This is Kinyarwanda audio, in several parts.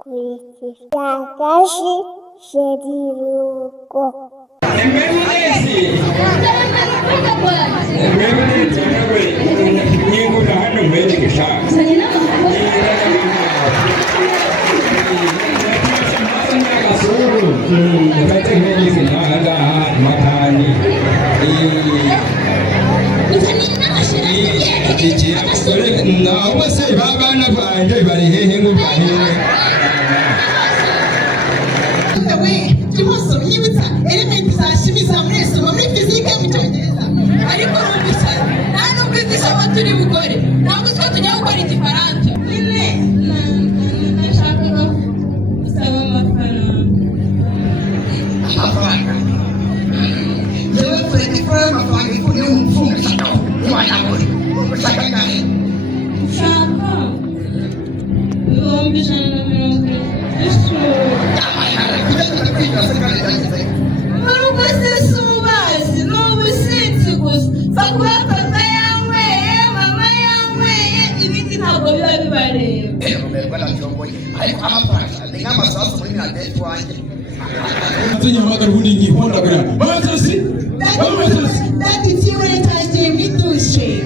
kuitisha kashi shediruko.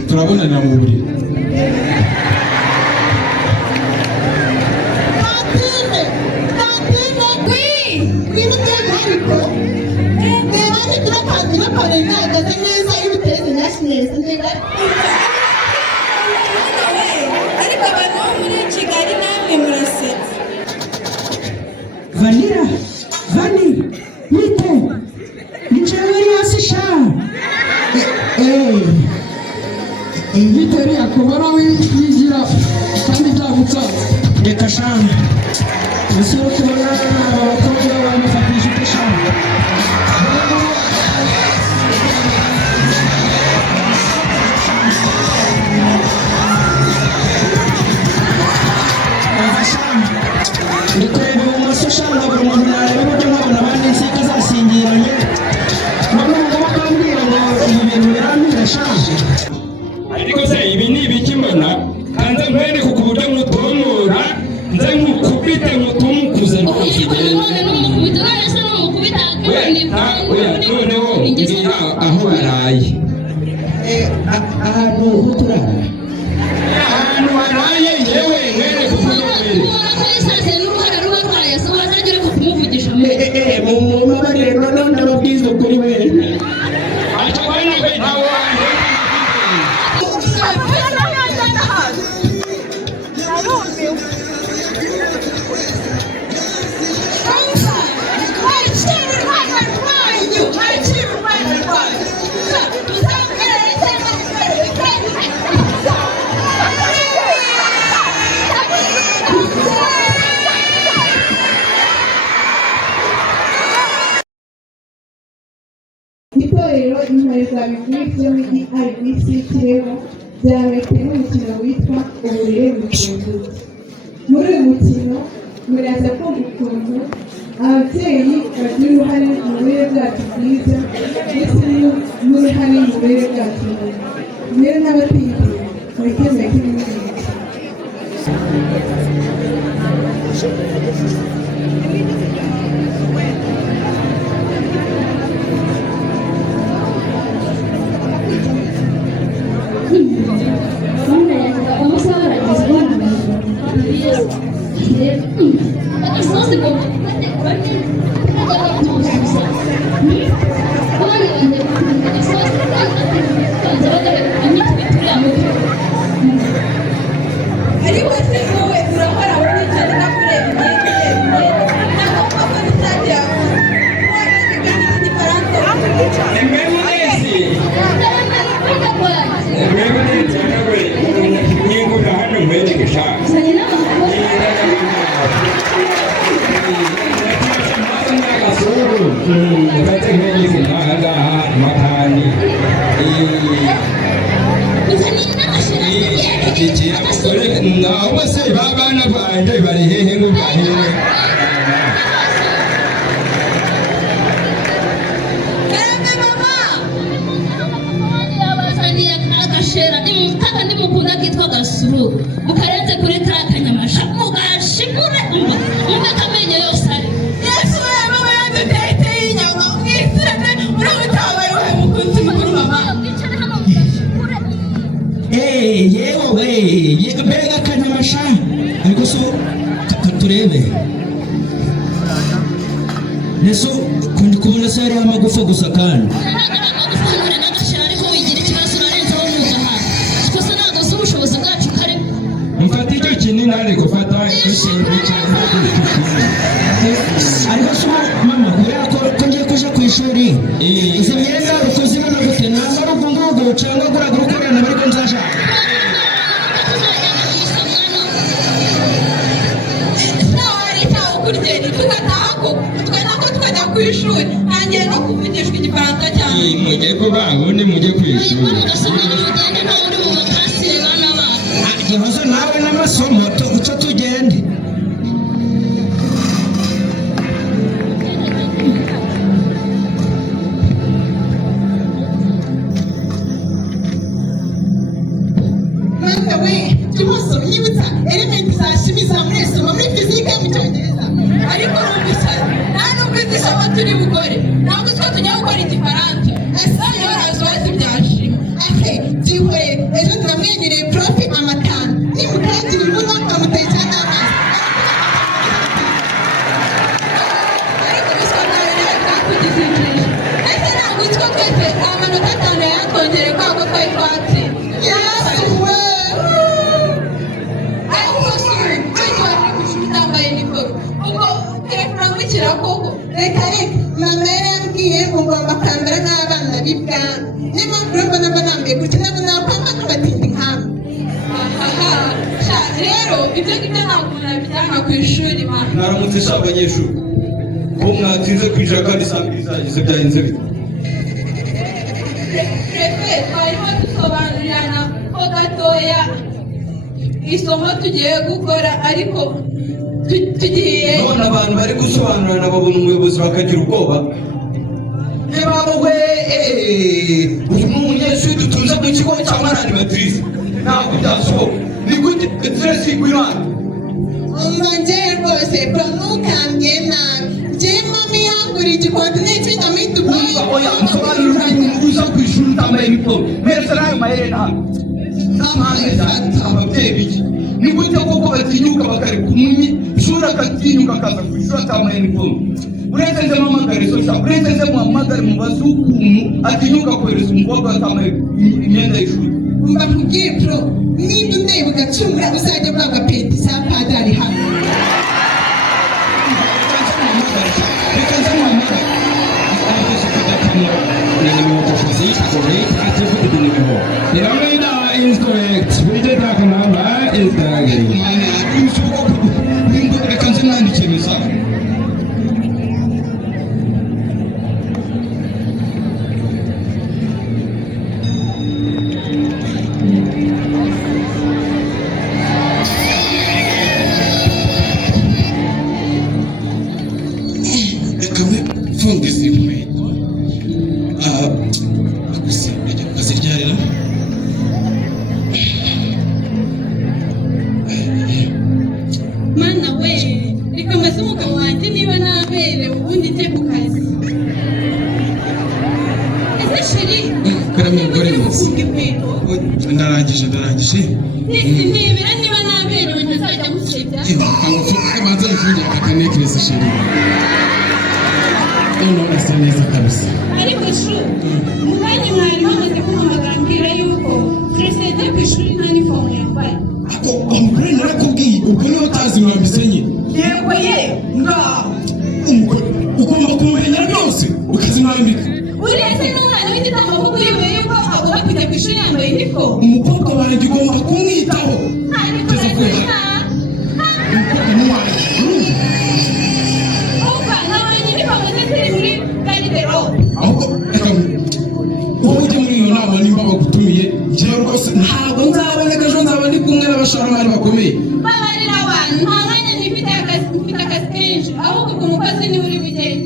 Turabona na muburi Vanira, Vani, Nite, Nicheweria Sisha. Viteri akubara wigira kandi byagutsa reka shana usoro kubona abakobwa bamufatisha ishana ndikorera mu masosiyal umuntu nareba byo nkabona abandi nsika zasingiranye mama bakambwira ngo ibintu biramira shana. Ariko se ibi ni ibikimana kanza mwene kukubuda mutomora nze mukubite mutumukuze noneho ngira aho baraye ahantu huturara ahantu baraye yewe mwene kukubuda mu mabariro none ndababwiza ukuri wene Itorero Intwari by'imijyi RBC Kireho byabetse n'umukino witwa uburere bufunguye. Muri uyu mukino muraza kumva ukuntu ababyeyi bagira uruhare mu burere bwacu bwiza ndetse n'uruhare mu burere bwacu bwiza. Rero n'abatigiye mureke n'ibindi. Mukunda kitwa gasuru mukarenze kuri takanyamasha mugashimure umwe kamenye yose ari Yesu we mama yadutete inyama mwisene uramutabaye we mukunzi mukuru mama yewe mbega kanyamasha ariko so turebe neso kundi kubona se ari amagufa gusa kandi mfata icyo kinini ari gufata ikintu cyangwa ariko so mama kubera ko ngiye kuja ku ishuri izi myenda ukuzibona gute ntabwo ari ubwo ngubwo cyangwa guraga ukorana bariko nzaja ku ishuri ntangiye no kuvugishwa igifaransa cyane mujye kuba ubundi mujye ku ishuri igihozo nawe n'amasomo uco tugende Mwana we kibazo nyibutsa elementi za shimi za muri isomo muri fizike mu cyongereza ariko rumvise nta nubwo izi somo turi bukore ntabwo twe tujya gukora igifaransa ese niyo razozi bya shimi ake byihoreye ejo turamwegereye profi amatanu nimutangira imbunda tukamutekera n'amazi ariko bisobanura nawe twakugize injiji ese ntabwo utwo twese amanota atanu yatwongereye kwa ko twari twatsinze yesu we ariko suri cyo wari kushuri utambaye iniforume ubwo telefone amukira koko reka mama yari yambwiye ngo ngomba kwambara nk'abana b'ibwami niyo mpamvu rero mbona nambaye gutya ntabwo nakwambara nk'abatindi nk'abo rero ibyo ngibyo ntabwo umuntu abijyana ku ishuri mama mwaramutse se abanyeshuri ko mwatinze kwinjira kandi saa mbiri zagize byagenze bite prefe twarimo dusobanurirana ko gatoya isomo tugiye gukora ariko tugiye none abantu bari gusobanurana babona umuyobozi bakagira ubwoba ntibabo we uyu ni umunyeshuri dutunze ku kigo cya marani matrice ntabwo byashoboka ni gute stress igwirana umva njyewe rwose bro ntukambye nabi njyewe mami yanguriye igikontineri cy'inyama y'udubayi oya nsobanurira umuntu uza ku ishuri utambaye iniforume mbese nayo maherena hano ababyeyi biki ni gute koko batinyuka bakareka umunyeshuri akatinyuka akaza ku ishuri atambaye iniforume uretse nze mpamagare sosha uretse nze muhamagare mubaze ukuntu atinyuka kohereza umukobwa atambaye imyenda y'ishuri umva nkubwiye bro niba undeba ugacumura uzajya kwanga penti za padari hano reka nze muhamagare The number is correct. We did talk number is the reka nze mwandike mesaje reka mfunge simu akaziryarira mana we reka mbaze umugabo wanjye niba naberewe ubundi nze ku kazi ese sheri karamugore mwiza ufunga inkweto ndarangije nibera niba naberewe ntazajya musebya abanza yifungire akanekereza sheri noneho asa neza kabisa ariko shu mu mwanya mwari bamaze kumuhamagara mbwira yuko turesede ku ishuri nta nifomu yambaye umugore narakubwiye ubwo niho utazi mwambisenye yego ye ngaho umugore ugomba kumumenya byose ukazimwambika uretse n'umwana w'igitambambuga uyoboye yuko agomba kujya ku ishuri yambaye inifomu umukobwa wanjye ugomba kumwitaho ariko rero umukobwa ni wanjye umva nabonye inifomu ze ziri muri gariderobe ahubwo reka wowe ujye muri iyo nama nimba bagutumiye njyewe rwose ntabwo nzaboneka ejo nzaba ndi kumwe n'abashoramari bakomeye babarira abantu nta mwanya nifite akazi kenshi ahubwo ku mukozi niwe uri bugere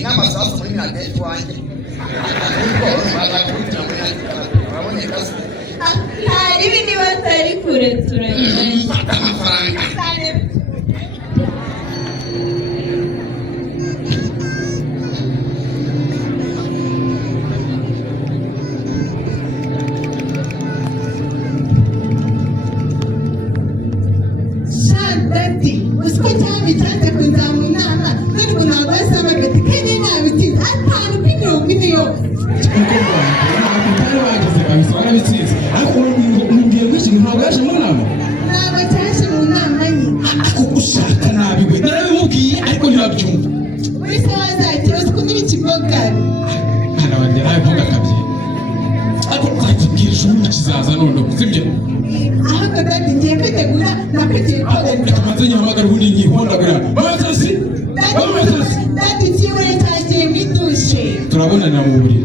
nk'amasasu muri minageti wanjye uraboneka se hari ibindi batari kure turabimenya amafaranga Dati, usiko cyane cyane kuzamu inama kandi ngo ntabwo asaba gati kandi ntabitiza atanu k'imirongo ine yose utari wageze kabisa warabitsinze ariko umbwiye ko ikintu ntabwo yaje mu nama ntabwo cyaje mu nama nyine kuko ushaka nabi we narabimubwiye ariko ntibabyumva muri se wazakira usiko n'ibikibogari hano wanjye nawe ntugakabye ariko twakibwirije ubundi kizaza noneho sibyo ahubwo dati ngiye kwitegura nakwigiye korera tumaze nyihamagara ubundi nkihondagura babatasi dati ikiwe cyagiye mu idushe turabonanira mu buriri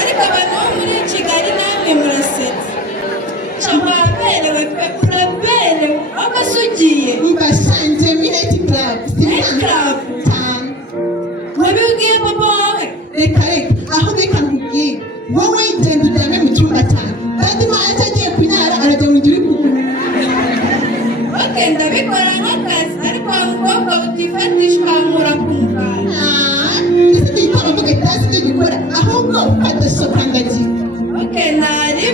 ariko abantu bo muri Kigali namwe murasetsa muraberewe pe uraberewe aho se ugiye ugasanze Minete Club wabibwiye papa wawe reka aho reka nkubwire wowe genda uryame mu cyumba cyawe kandi ntacyo agiye kunyara arajya mu gihe uri kugura ndabikora nk'akazi ariko umukobwa utifatishwa murakumva ese igitabo mvuga itazi ibyo gikora ahubwo adasohoka ndagira ntari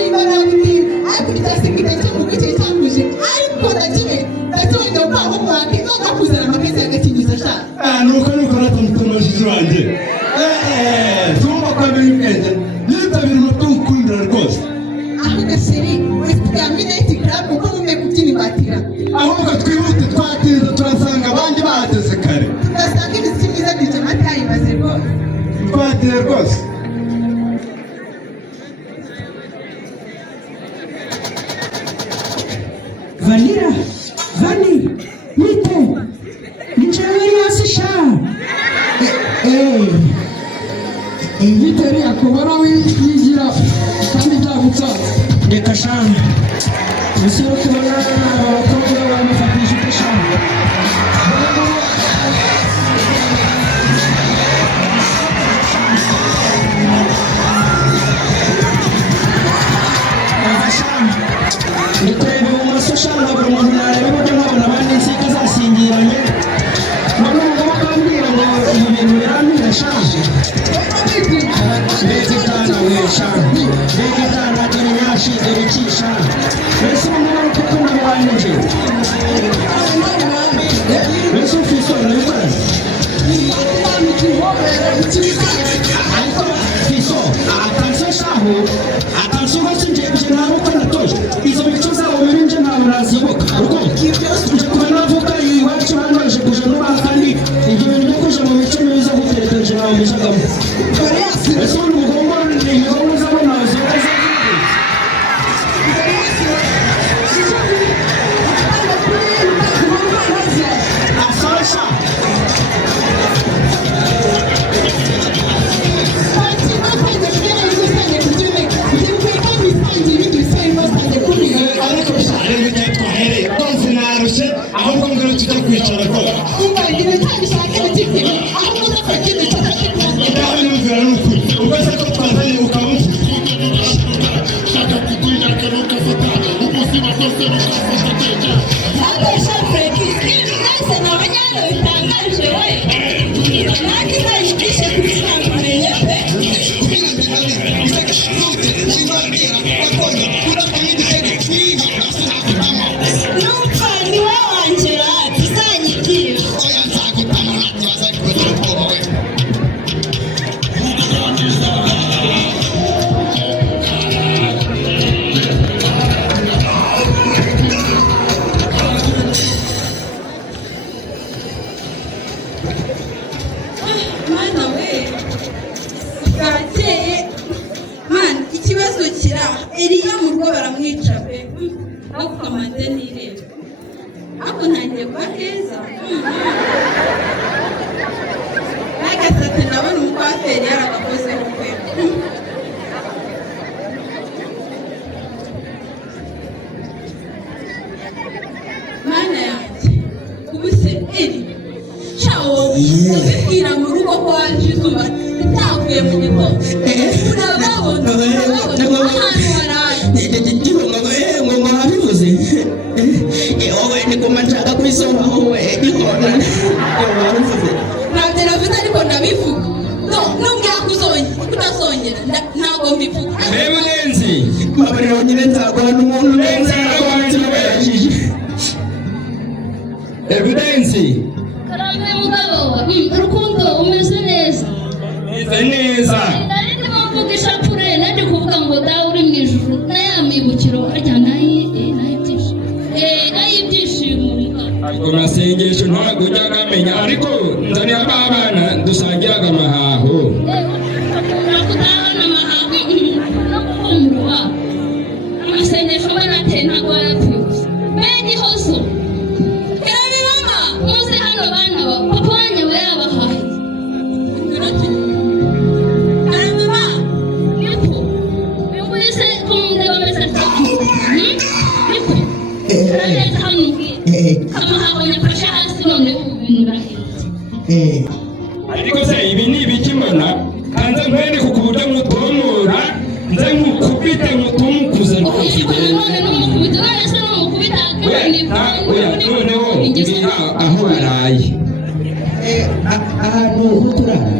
ariko itasikira cyo mu gice cyanguje ariko ndagiye ndagenda kwa ho mwake no kuzana amagezi y'agakingizo ashaka nuko natamutamaje wanjye tumba kwa bibenge nitabira umutwe ukundira rwose aho gaseri wese ya Minete Club uko mumwe kubyina ibatira ahubwo twihute twatinze turasanga abandi bahageze kare tugasanga ibisi myiza DJ Mata imaze rwose twagiye rwose Vanira Vani Nite Nichewe yasisha Inviteri akubara wigira kandi byagutsa reka shanga ese yo kubona abakobwa bamufatisha ishanga Nikurebe mu maso shanga buri muntu nareba uburyo nkabona abandi nsika zasingiranye none ngo bakambwira ngo ibi bintu birambira shanga Beke tana we shanga Beke tana dore nyashi dore ki shanga Ese umuntu kuko nabanje Ese ufiso nabikora Fiso atanse shaho atanse basinje nabo kana toje izo bicu zawo birinje nabo nazibuka uko nje kubona vuga iwacu bandaje kuja no bakandi igihe nje kuja mu bicu bizo guterekeje nawo bijagamo ese umugongo ni ibigongo zabona zoza Asasha ariko share bitwahere rwose narushe ahubwo ngero tujya kwicara ko umbagira cyashaka n'ikindi aho uza kugenda cyashaka ndaho n'umvira n'ukuri ubwo se ko twazanye ukamufu shaka kugunya karuka fata ubuzima bwose bukafata teja Ntabwo shafreki ibi byose ni abanyana bitangaje we nanjye nzayishyishe kuri kumenya pe numva ni we wangera tuzanyigisha iyo mu rugo baramwica pe ariko kamanze nireba ariko ntangiye kuba keza nagasate ndabona umukwaferi yaragakozeho pe mana yanjye ubu se eri cawo ubibwira mu rugo ko waje izuba itavuye mu gitondo urababona ahantu haraye ngo mwabivuze wowe ni kuma nshaka kubisoma wowe gikona wabivuze ntabyo navuze ariko ndabivuga nubwira ko utazongera ntabwo mbivuga Mugenzi mabariro nyine nzagwana umuntu neza yarashije Evidence Karame mugabo urukundo umeze neza neza nari ndimvugisha pure nandi kuvuga ngo dawe uri mu ijuru nayamibukiro harya nayibyishimo ariko masengesho ntabwo ujya ngamenya ariko nzanira abana dusangiraga amahaho nakudahana amahaho no guhumura amasengesho banateye ntabwo barapfutse mbega ihoso kirabe mama muze hano bana papa wanyu aba yabahaye karabe mama niko wese kumundeba meza niko urageze hano ubwira amahaho nyafashe hasi none ibintu birahenze ariko se ibi ni ibikimana kanza nkwereke ku buryo mutomora nze nkukubite mutumukuze rwose noneho mbwira aho waraye ahantu turara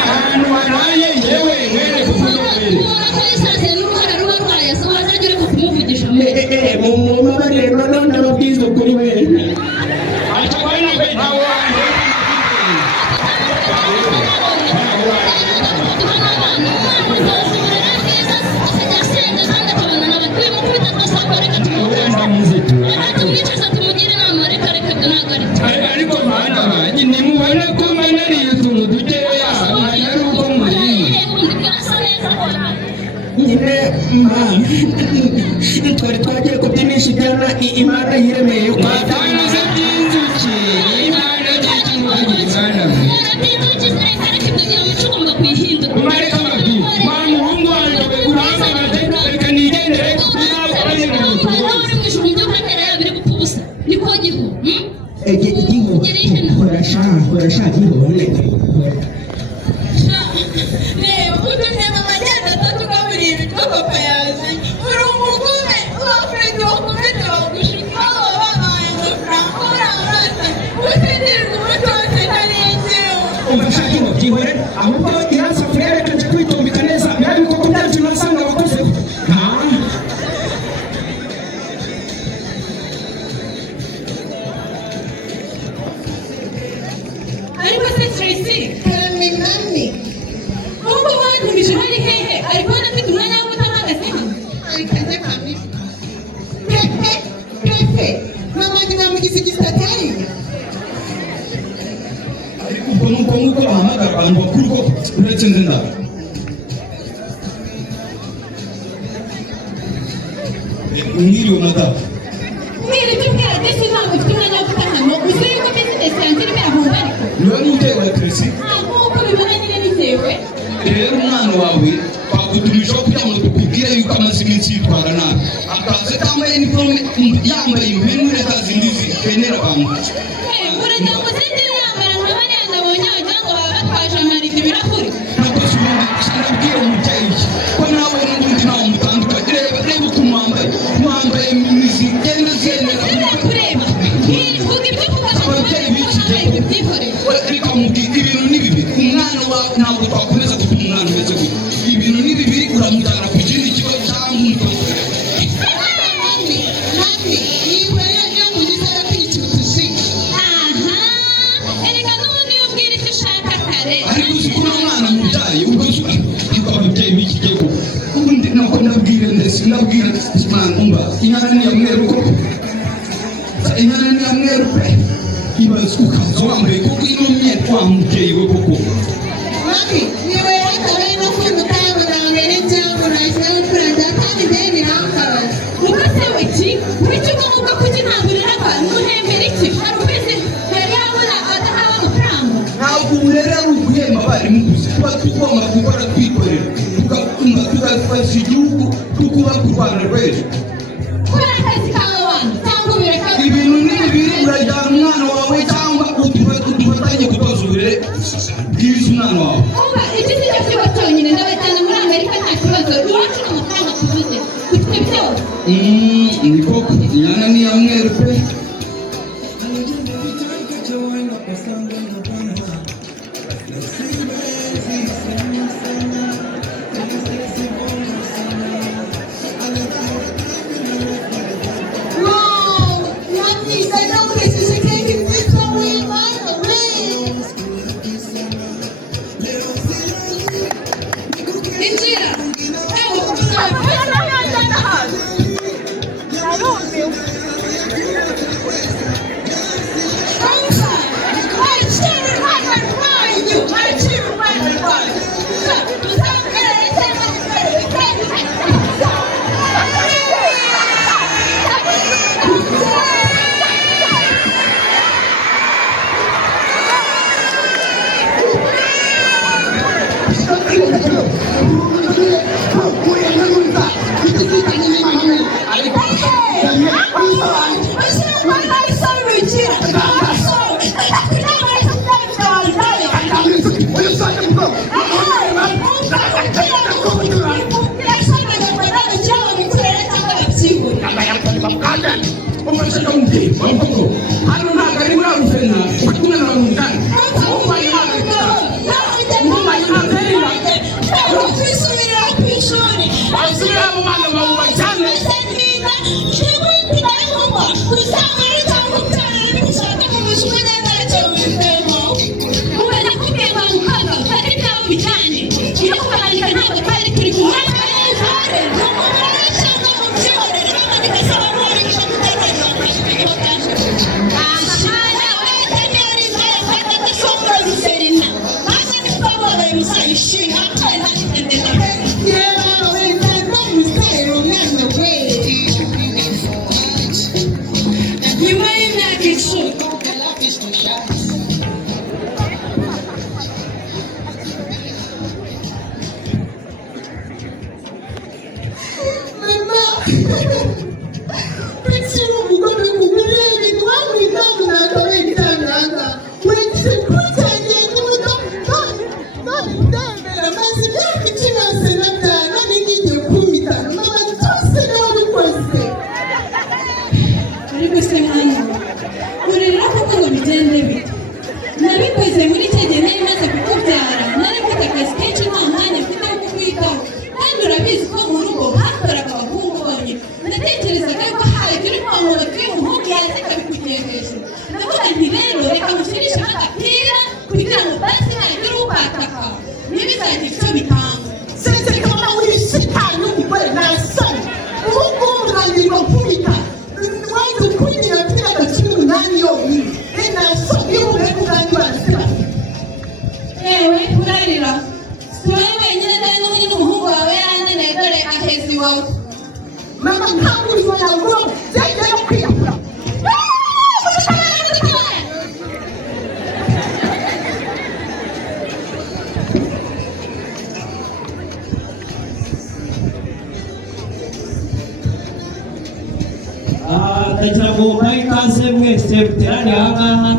ahantu waraye yewe nkwereke ku buryo mu mabariro noneho ndababwiza ukuri wenda ariko bano be ntawe wanjye ariko mwana wanjye nimubona ko manariye utuntu dukeya ari uko muriye nyine twari twagiye kubyinisha ibyana imana yiremeye batanaze by'inzuki imana by'ikimana umareka amabwire wa muhungu wanjye urambabaje reka nigendere urashaka ihone reba udutema amajyana atatu ugaburira ibiryo papa yazanye uri umugume wafurete wakubite bagushuka aho babaye amafaranga uramurasa utegereza umuti wose ntarengeho umashaka ngo byihore ahubwo irasafuriya reka nje kwitumbika neza biba ibikoko byacu nasanga wakozeho ariko se Tracy karame nani nubwo wantumije hari hehe ariko nafite umwanya wo gutahagaze hano Kaze kami. Pepe. Mama ni bamugize igisatari. ariko ubwo nuko nk'uko bahamagara abantu bakuru ko uretse nze ndaba mwiriwe madamu mwiri tubwira ndetse ntabwo ufite umwanya wo guta hano uzi yuko bizinesi yanjye irimo irahomba ariko niwe n'umubyeyi wa Tracy nk'uko bibona nyine bitewe rero umwana wawe twakutumijeho kugira ngo tukubwire yuko amaze iminsi yitwara nabi akaza atambaye iniforume yambaye impenure za zindi zikenera abantu uragira ngo sinjye yambara nka bariya ndabonye wagira ngo baba batwaje amarido ibirahuri ntabwo se ubundi sinabwiye umubyeyi ko nawe n'ubundi ntawe mutandukanye reba ukuntu mwambaye imizi igenda ziyemera kureba vuga ibyo kuvuga ko ababyeyi b'iki gihe byihoreye reka mubwire ibintu ni bibiri umwana wawe ntabwo twakomeza gutuma umwana umeze gutya ibintu ni bibiri uramujyana ku kindi kigo cyangwa umukozi erega n'ubundi iyo ubwira icyo ushaka kare ariko uzi ko umwana mubyaye ubwo ariko ababyeyi b'iki gihe ubundi ntabwo nabwire ndetse nabwire mwana umva inyana ni iya mweru koko inyana ni iya mweru pe ibaze ukaza wambaye koko ino myenda wa mubyeyi we koko Mami, niwe yakabaye no kwimuta ngo ntabwo cyangwa urashaka kuranda kandi tuba tugomba gukora twikorera tugafasha igihugu tukubaka u Rwanda rw'ejo. Kora akazi kawe wanyu cyangwa ubireka ibintu n'ibiri urajyana umwana wawe cyangwa udufatanye gutoza uburere bwiza umwana wawe. umva iki si cyo kiba cyonyine ndabajyana muri Amerika nta kibazo iwacu ni amafaranga tuvuze dufite byose. Ni koko inyana ni iya mweru pe. ndagira ngo mubahe ikaze mwese muterane aha ngaha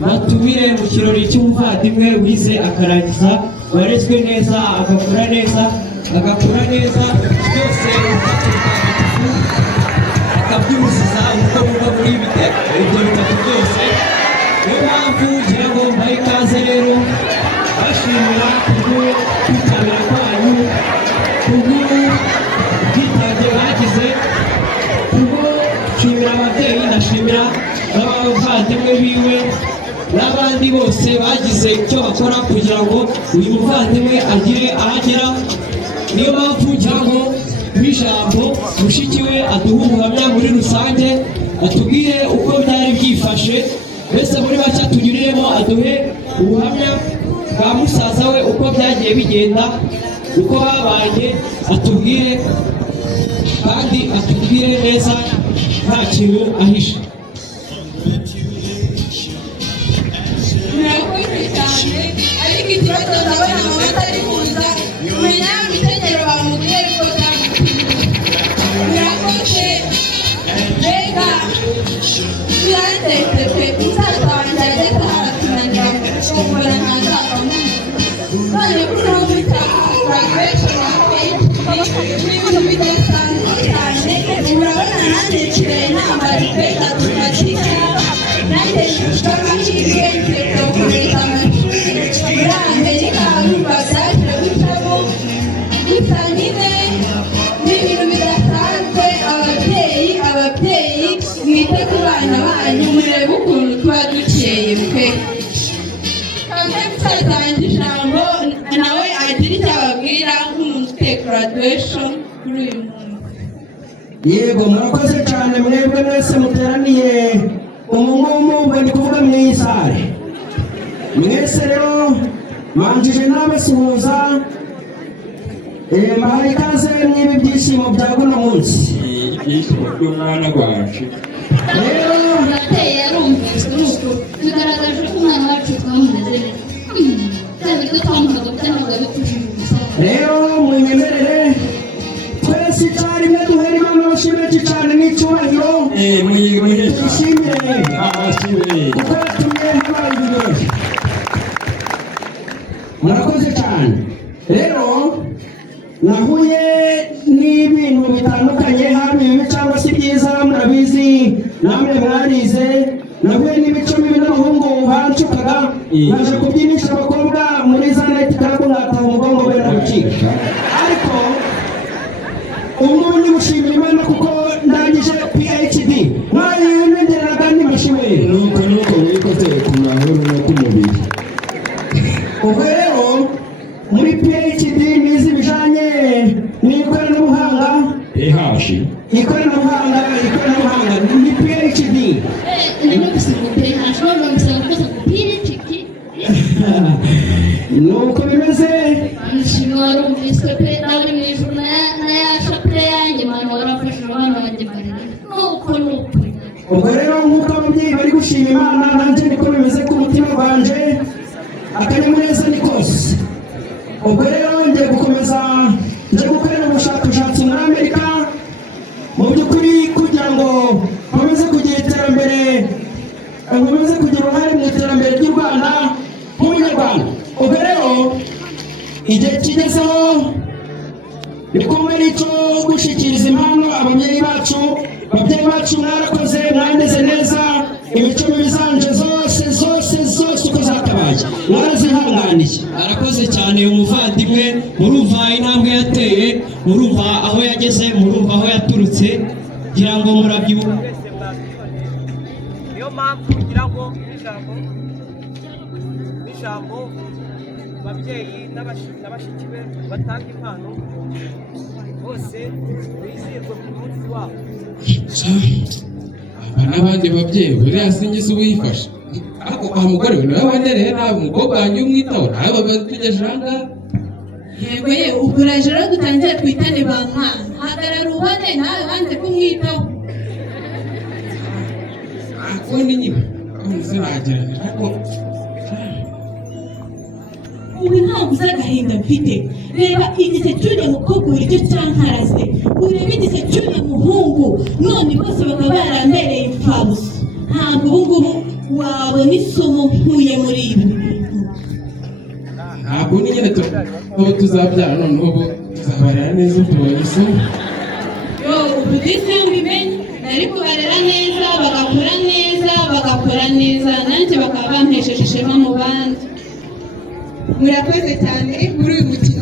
batumire mu kirori cy'umuvandimwe wize akarangiza warezwe neza agakura neza byose akabyuzuza uko buba muri ibyo bitatu byose. Niyo mpamvu ngira ngo mubahe ikaze rero bashimira kwitabira kwanyu ubwitange bagize nshimira ababyeyi ndashimira n'abavandimwe biwe n'abandi bose bagize icyo bakora kugira ngo uyu muvandimwe agire aho agera. Niyo mpamvu ngira ngo n'ijambo mushiki we aduhe ubuhamya muri rusange atubwire uko byari byifashe mbese muri make atunyuriremo aduhe ubuhamya bwa musaza we uko byagiye bigenda uko babanye atubwire kandi atubwire neza nta kintu ahisha. murakoze cyane ariko iki kibazo ndabona amanota ari kuza kumenya imitekerero bamubwiye ariko birakoze mbega birandetse pe umusaza wanjye ageze haratunanira kumbura ntazavamo none kuri ubu bita graduation n'ibintu bidasanzwe cyane urabona nanjye nsigaye nambara ipeta tukatika nanjye amahirwe nzeka gukomeza amashuri muri amerika numva byaje gucamo gusa nyine n'ibintu bidasanzwe ababyeyi mwite ku bana banyu murebe ukuntu tuba dukeye pe kamwe musatange ijambo nawe agira icyo ababwira nk'umuntu ufite graduation kuri uyu munsi. Yego murakoze cyane mwebwe mwese muteraniye umumu ndi kuvuga mu iyi sare mwese rero manjije n'abasuhuza mbahaye ikaze mw'ibi byishimo bya buno munsi ibyishimo by'umwana wacu rero bateye yarumvise nuko bigaragaje ko umwana wacu twamuze neza kandi ko twamuhaga byanaga bitujuza rero munyemerere twese icyarimwe duhere imana abashimire cyane n'icyubahiro twishimire kuko yatumye habaye ibirori murakoze cyane rero nahuye n'ibintu bitandukanye haba ibibi cyangwa se ibyiza murabizi namwe mwarize nahuye n'imico mibi n'abahungu banshukaga naje kubyinisha abakobwa muri za neti kandi nkataha umugongo bera gucika ariko ubu ndi gushimira Imana kuko ndangije PhD mwayiyongereraga n'imashini nuko wikoze ku mahoro no ku mubiri ubwo rero muri PhD nize ibijanye n'ikoranabuhanga ikoranabuhanga ni PhD nuko bimeze ubwo rero nk'uko ababyeyi bari gushima Imana nanjye niko bimeze ku mutima wanje akanyamuneza ni kose ubwo rero ngiye gukomeza ngiye gukorera ubushakashatsi muri Amerika mu by'ukuri kugira ngo nkomeze kugira iterambere nkomeze kugira uruhare mu iterambere ry'u Rwanda nk'umunyarwanda ubwo rero igihe kigezeho ni kumwe n'icyo gushyikiriza impano ababyeyi bacu mwarakoze mwandeze neza imico mibi zanje zose uko zakabaye mwarazihanganiye arakoze cyane umuvandimwe murumva intambwe yateye murumva aho yageze murumva aho yaturutse kugira ngo murabyibuka niyo mpamvu kugira ngo ijambo ababyeyi n'abashiki be batanga impano bose bizihirwe ku munsi wabo n'abandi babyeyi buriya singize uwifasha ariko kwa mugore we nawe wanereye nawe umukobwa wanjye umwitaho nawe babatugejeje aha yego ubwo uraje rero dutangire twitane ba mwana hagarara ubone nawe wanze kumwitaho akundi nyine zinagerageza ariko ubu ntabwo uzi agahinda mfite reba igise cy'uriya mukobwa uburyo cyankaraze ureba igise cy'uriya muhungu none bose bakaba barambereye imfabusa ntabwo ubu ngubu wabona isomo nkuye muri ibi bintu ntabwo nyine ubu tuzabyara noneho ubu tuzabarera neza tubonye isomo ubu disi mbimenye nari kubarera neza bagakora neza nanjye bakaba bampesheje ishema mu bandi murakoze cyane muri uyu mukino